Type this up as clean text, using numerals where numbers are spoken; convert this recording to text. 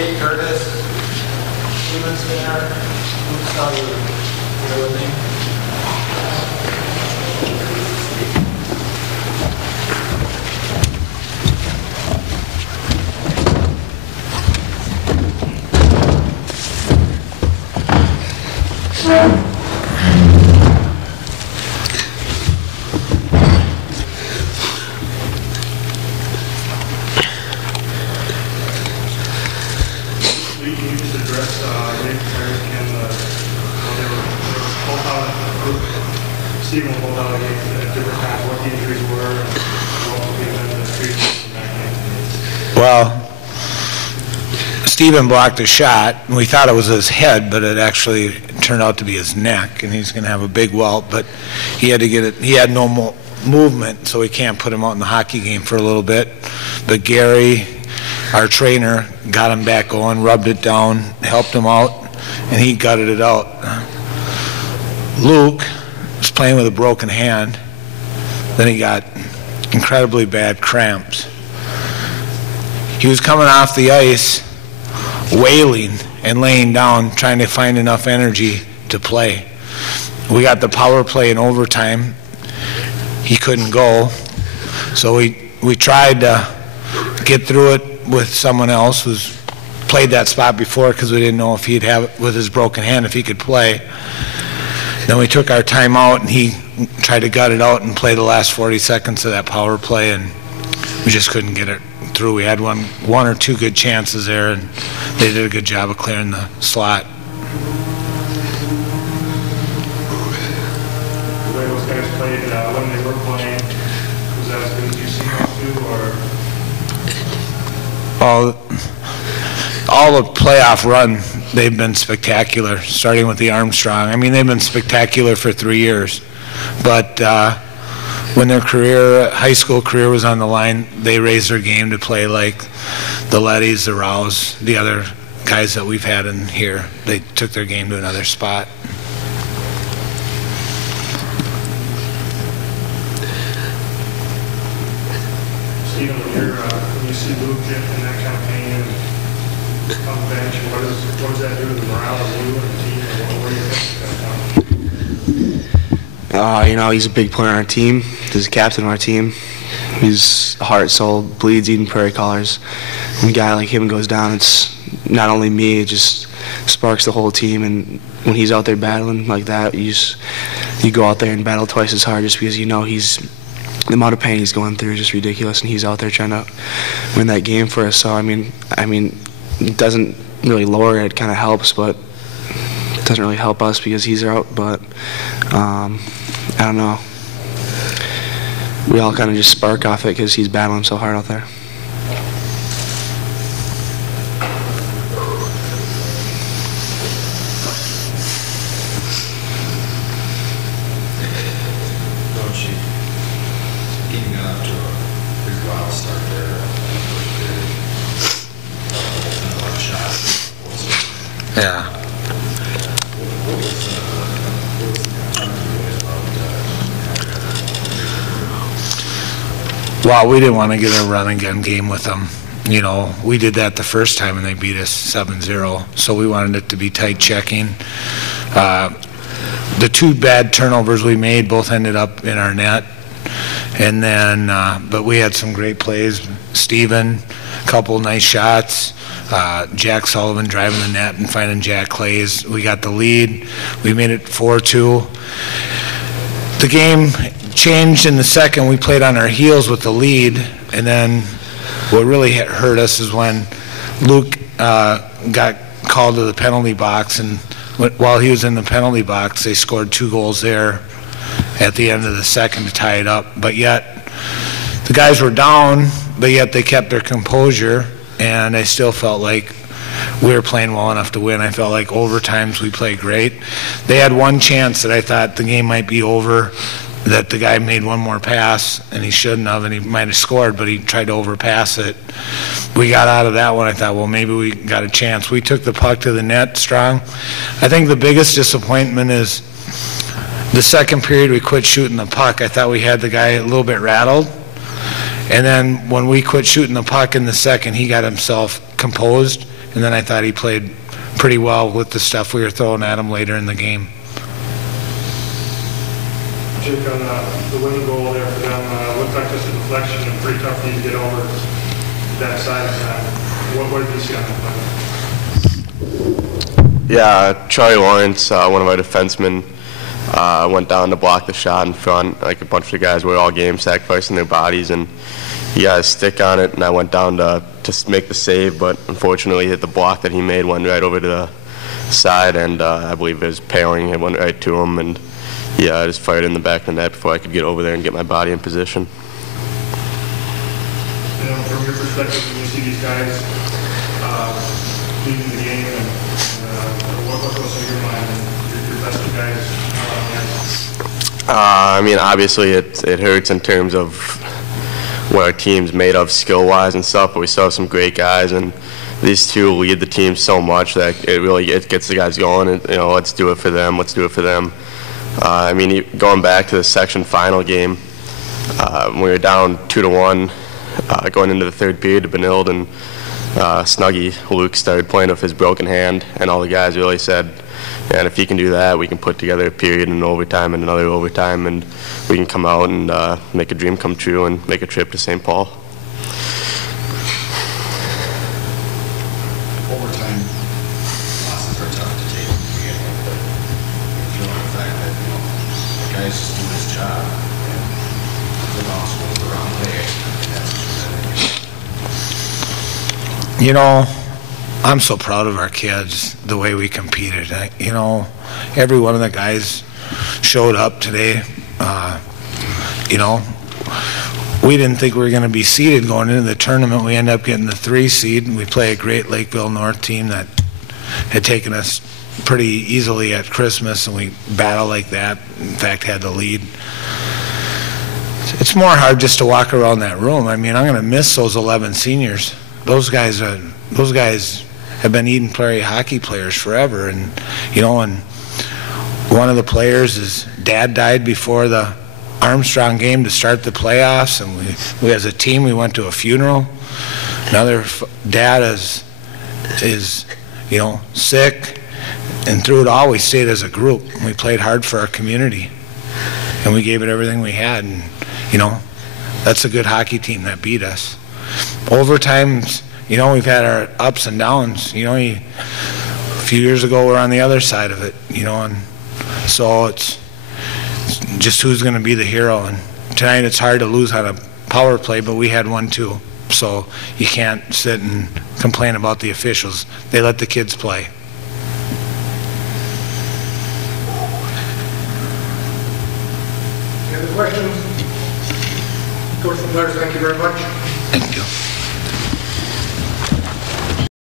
Jake Curtis, Steven Skinner, who's how you with me? Stephen will hold out again at different times what the injuries were and what will be the treatment from that game. Well, Stephen blocked a shot, and we thought it was his head, but it actually turned out to be his neck, and he's going to have a big welt, but he had to get it. He had no movement, so we can't put him out in the hockey game for a little bit. But Gary, our trainer, got him back going, rubbed it down, helped him out, and he gutted it out. Luke was playing with a broken hand. Then he got incredibly bad cramps. He was coming off the ice wailing and laying down, trying to find enough energy to play. We got the power play in overtime. He couldn't go, so we tried to get through it with someone else who's played that spot before, because we didn't know if he'd have it with his broken hand, if he could play. Then we took our time out, and he tried to gut it out and play the last 40 seconds of that power play, and we just couldn't get it through. We had one or two good chances there, and they did a good job of clearing the slot. The way those guys played when they were playing, was that as good as you see them do, or? All the playoff run, they've been spectacular, starting with the Armstrong. I mean, they've been spectacular for 3 years. But when their high school career was on the line, they raised their game to play like the Lettys, the Rouse, the other guys that we've had in here. They took their game to another spot. Stephen, when you see Luke in that kind of pain and on the bench, what does that do to the morale of you and the team? What do you think? He's a big player on our team. He's the captain of our team. He's heart, soul, bleeds eating Prairie colors. When a guy like him goes down, it's not only me, it just sparks the whole team. And when he's out there battling like that, you go out there and battle twice as hard, just because the amount of pain he's going through is just ridiculous, and he's out there trying to win that game for us. So I mean, it doesn't really lower it. It kind of helps, but it doesn't really help us because he's out. But I don't know. We all kind of just spark off it because he's battling so hard out there. Yeah. Well, we didn't want to get a run-and-gun game with them. We did that the first time, and they beat us 7-0, so we wanted it to be tight checking. The two bad turnovers we made both ended up in our net, and then, but we had some great plays. Steven, a couple nice shots. Jack Sullivan driving the net and finding Jack Clays. We got the lead. We made it 4-2. The game changed in the second. We played on our heels with the lead, and then what really hurt us is when Luke got called to the penalty box, and while he was in the penalty box, they scored 2 goals there at the end of the second to tie it up. But yet the guys were down, but yet they kept their composure, and I still felt like we were playing well enough to win. I felt like overtimes we played great. They had one chance that I thought the game might be over, that the guy made one more pass, and he shouldn't have, and he might have scored, but he tried to overpass it. We got out of that one. I thought, well, maybe we got a chance. We took the puck to the net strong. I think the biggest disappointment is the second period we quit shooting the puck. I thought we had the guy a little bit rattled. And then when we quit shooting the puck in the second, he got himself composed and then I thought he played pretty well with the stuff we were throwing at him later in the game. Jake, on the winning goal there for them, looked like just a deflection and pretty tough for you to get over that side of that. What did you see on that play? Yeah, Charlie Lawrence, one of our defensemen, went down to block the shot in front. Like a bunch of the guys were all game sacrificing their bodies, and he got a stick on it, and I went down to make the save, but unfortunately hit the block that he made, went right over to the side, and I believe his paling, it went right to him, and yeah, I just fired in the back of the net before I could get over there and get my body in position. You know, from your perspective, when you see these guys leading the game, and what goes through your mind, and your best guys? I mean, obviously it hurts in terms of what our team's made of skill-wise and stuff, but we still have some great guys, and these two lead the team so much that it gets the guys going, and, you know, let's do it for them, let's do it for them. I mean, going back to the section final game, we were down 2-1 going into the third period to Benilde, and Snuggy Luke started playing with his broken hand, and all the guys really said, and if he can do that, we can put together a period and overtime and another overtime, and we can come out and make a dream come true and make a trip to St. Paul. Overtime losses are tough to take to begin with, but you know the fact that, you know, the guy's just doing his job, and the bounce goes the wrong way, and that's what You know, I'm so proud of our kids, the way we competed. You know, every one of the guys showed up today. You know, we didn't think we were going to be seeded going into the tournament. We ended up getting the 3 seed, and we play a great Lakeville North team that had taken us pretty easily at Christmas, and we battled like that. In fact, had the lead. It's more hard just to walk around that room. I mean, I'm going to miss those 11 seniors. Those guys have been Eden Prairie hockey players forever, and you know, and one of the players, his dad died before the Armstrong game to start the playoffs, and we as a team, we went to a funeral. Another dad is you know, sick, and through it all, we stayed as a group. We played hard for our community, and we gave it everything we had, and you know, that's a good hockey team that beat us. Overtimes, you know, we've had our ups and downs. You know, a few years ago, we're on the other side of it, you know, and so it's just who's going to be the hero. And tonight it's hard to lose on a power play, but we had one too. So you can't sit and complain about the officials. They let the kids play. Any other questions? Coach and players, thank you very much. Thank you.